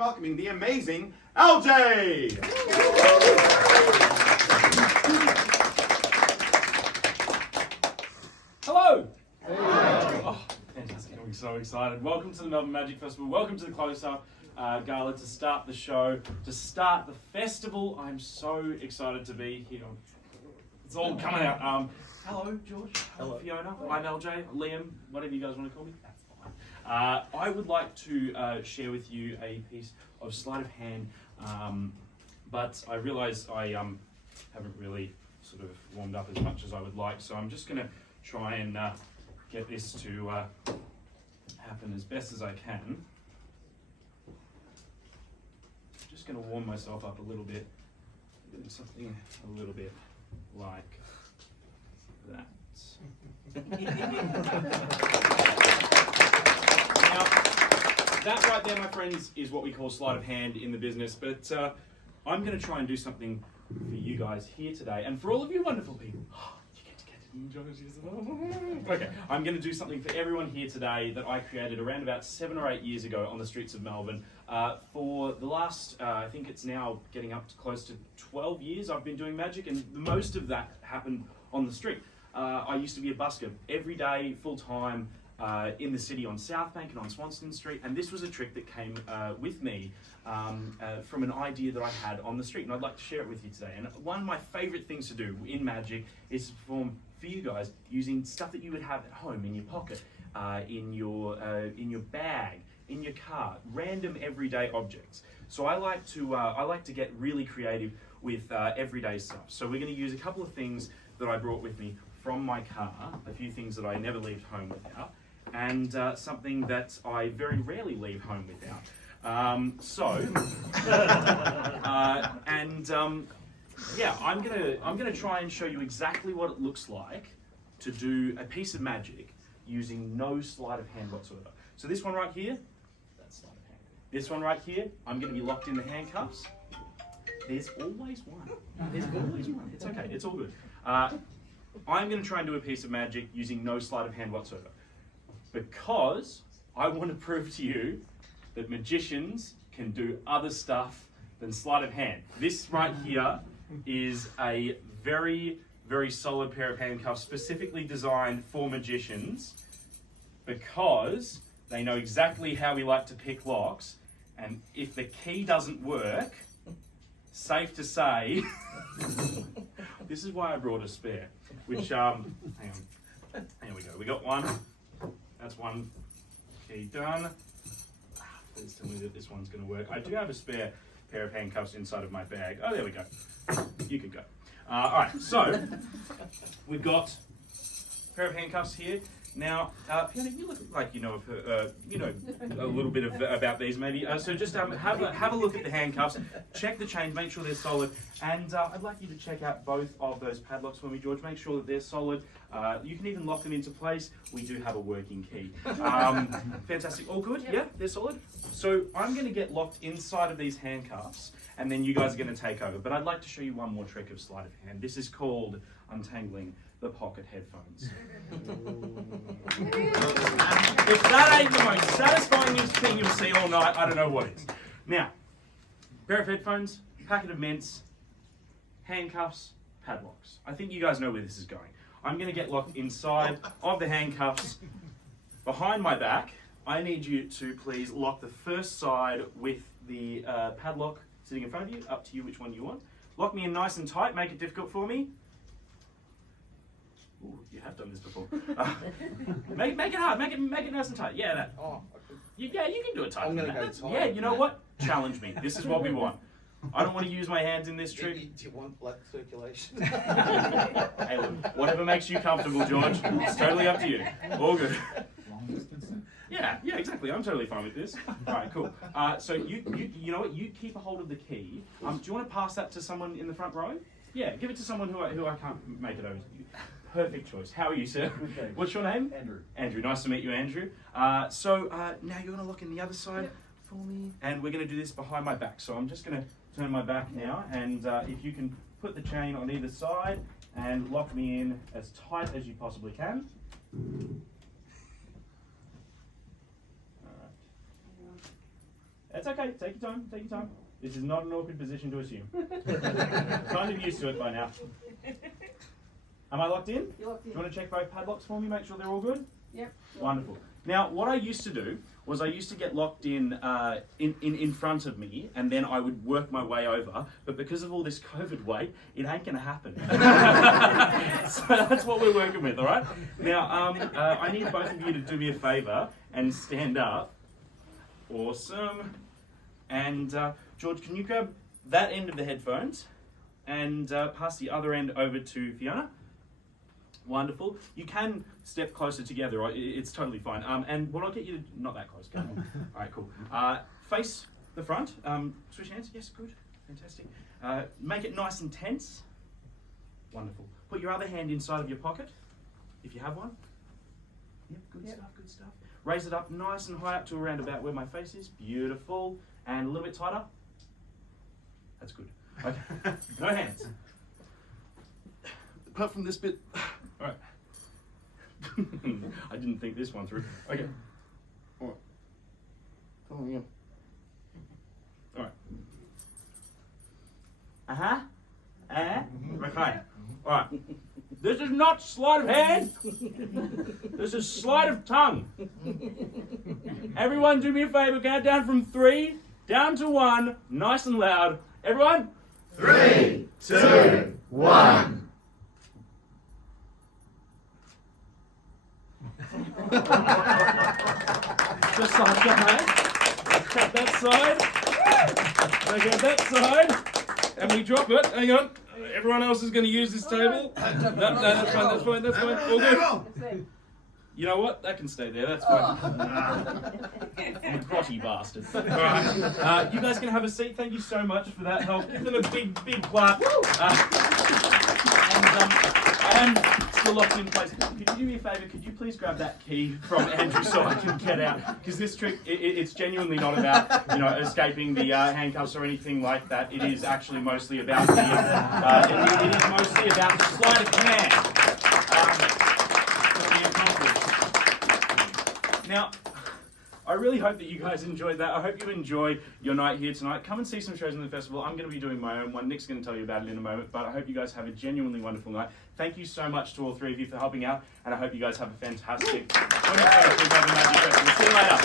Welcoming the amazing LJ! Hello! Oh, fantastic, I'm so excited. Welcome to the Melbourne Magic Festival. Welcome to the Close-Up Gala to start the show, to start the festival. I'm so excited to be here. It's all coming out. Hello, George. Hello, Fiona. I'm LJ, Liam, whatever you guys want to call me. That's fine. I would like to share with you a piece of sleight of hand, but I realise I haven't really sort of warmed up as much as I would like, so I'm just going to try and get this to happen as best as I can. Just going to warm myself up a little bit, doing something a little bit like that. Now, that right there, my friends, is what we call sleight of hand in the business, but I'm going to try and do something for you guys here today, and for all of you wonderful people. Okay, I'm going to do something for everyone here today that I created around about 7 or 8 years ago on the streets of Melbourne. For the last, I think it's now getting up to close to 12 years I've been doing magic, and most of that happened on the street. I used to be a busker every day, full time, in the city on South Bank and on Swanston Street, and this was a trick that came with me from an idea that I had on the street, and I'd like to share it with you today. And one of my favourite things to do in magic is to perform for you guys using stuff that you would have at home, in your pocket, in your bag, in your car, random everyday objects. So I like to get really creative with everyday stuff. So we're going to use a couple of things that I brought with me from my car, a few things that I never leave home without, and something that I very rarely leave home without. Yeah, I'm gonna try and show you exactly what it looks like to do a piece of magic using no sleight of hand whatsoever. So this one right here, that's sleight of hand. This one right here, I'm gonna be locked in the handcuffs. There's always one. There's always one. It's okay. It's all good. I'm going to try and do a piece of magic using no sleight of hand whatsoever, because I want to prove to you that magicians can do other stuff than sleight of hand. This right here is a very, very solid pair of handcuffs specifically designed for magicians, because they know exactly how we like to pick locks, and if the key doesn't work, safe to say, this is why I brought a spare, which, hang on, here we go, we got one, that's one key done. Please tell me that this one's going to work. I do have a spare pair of handcuffs inside of my bag. Oh, there we go, you can go. Alright, so, we've got a pair of handcuffs here. Now, Fiona, you look like you know a little bit about these maybe. So just have a look at the handcuffs, check the chains, make sure they're solid, and I'd like you to check out both of those padlocks for me, George. Make sure that they're solid. You can even lock them into place. We do have a working key. Fantastic. All good? Yeah, they're solid. So I'm going to get locked inside of these handcuffs, and then you guys are going to take over. But I'd like to show you one more trick of sleight of hand. This is called untangling the pocket headphones. If that ain't the most satisfying thing you'll see all night, I don't know what is. Now, pair of headphones, packet of mints, handcuffs, padlocks. I think you guys know where this is going. I'm going to get locked inside of the handcuffs behind my back. I need you to please lock the first side with the padlock sitting in front of you. Up to you which one you want. Lock me in nice and tight, make it difficult for me. Ooh, you have done this before. Make it hard. Make it nice and tight. Yeah, that. Oh, you can do it tight. I'm gonna go tight. Yeah, you know what? Challenge me. This is what we want. I don't want to use my hands in this trick. Do you want blood circulation? Hey, look, whatever makes you comfortable, George. It's totally up to you. All good. Yeah, exactly. I'm totally fine with this. All right, cool. So you know what? You keep a hold of the key. Do you want to pass that to someone in the front row? Yeah, give it to someone who I can't make it over to you. Perfect choice. How are you, sir? Okay. What's your name? Andrew. Andrew, nice to meet you, Andrew. So now you're going to look in the other side for me, and we're going to do this behind my back. So I'm just going to turn my back now, and if you can put the chain on either side and lock me in as tight as you possibly can. That's okay. Take your time. Take your time. This is not an awkward position to assume. Kind of used to it by now. Am I locked in? You're locked in. Do you want to check both padlocks for me? Make sure they're all good. Yep. Wonderful. Now, what I used to do was I used to get locked in front of me, and then I would work my way over. But because of all this COVID weight, it ain't going to happen. So that's what we're working with, all right? Now, I need both of you to do me a favour and stand up. Awesome. And George, can you grab that end of the headphones and pass the other end over to Fiona? Wonderful. You can step closer together. Right? It's totally fine. And what I'll get you to... Not that close. Go on. All right, cool. Face the front. Switch hands. Yes, good. Fantastic. Make it nice and tense. Wonderful. Put your other hand inside of your pocket, if you have one. Yep, good stuff, good stuff. Raise it up nice and high up to around about where my face is. Beautiful. And a little bit tighter. That's good. Okay. No hands. Apart from this bit. All right. I didn't think this one through. Okay. All right. Come on, yeah. All right. Okay. All right. This is not sleight of hand. This is sleight of tongue. Everyone, do me a favor. Count down from 3 down to 1. Nice and loud. Everyone. 3, 2, 1. Just like that. Grab that side. Okay, that side. And we drop it. Hang on. Everyone else is going to use this table. No, that's fine. All good. You know what? That can stay there. That's fine. I'm a grotty bastard. All right. You guys can have a seat. Thank you so much for that help. Give them a big clap. I am still locked in place. Could you do me a favour? Could you please grab that key from Andrew so I can get out? Because this trick, it's genuinely not about escaping the handcuffs or anything like that. It is actually mostly about the it is mostly about the sleight of hand. To be accomplished. Now, I really hope that you guys enjoyed that. I hope you enjoy your night here tonight. Come and see some shows in the festival. I'm going to be doing my own one. Nick's going to tell you about it in a moment, but I hope you guys have a genuinely wonderful night. Thank you so much to all three of you for helping out, and I hope you guys have a fantastic 2023 Melbourne Magic Festival. See you later.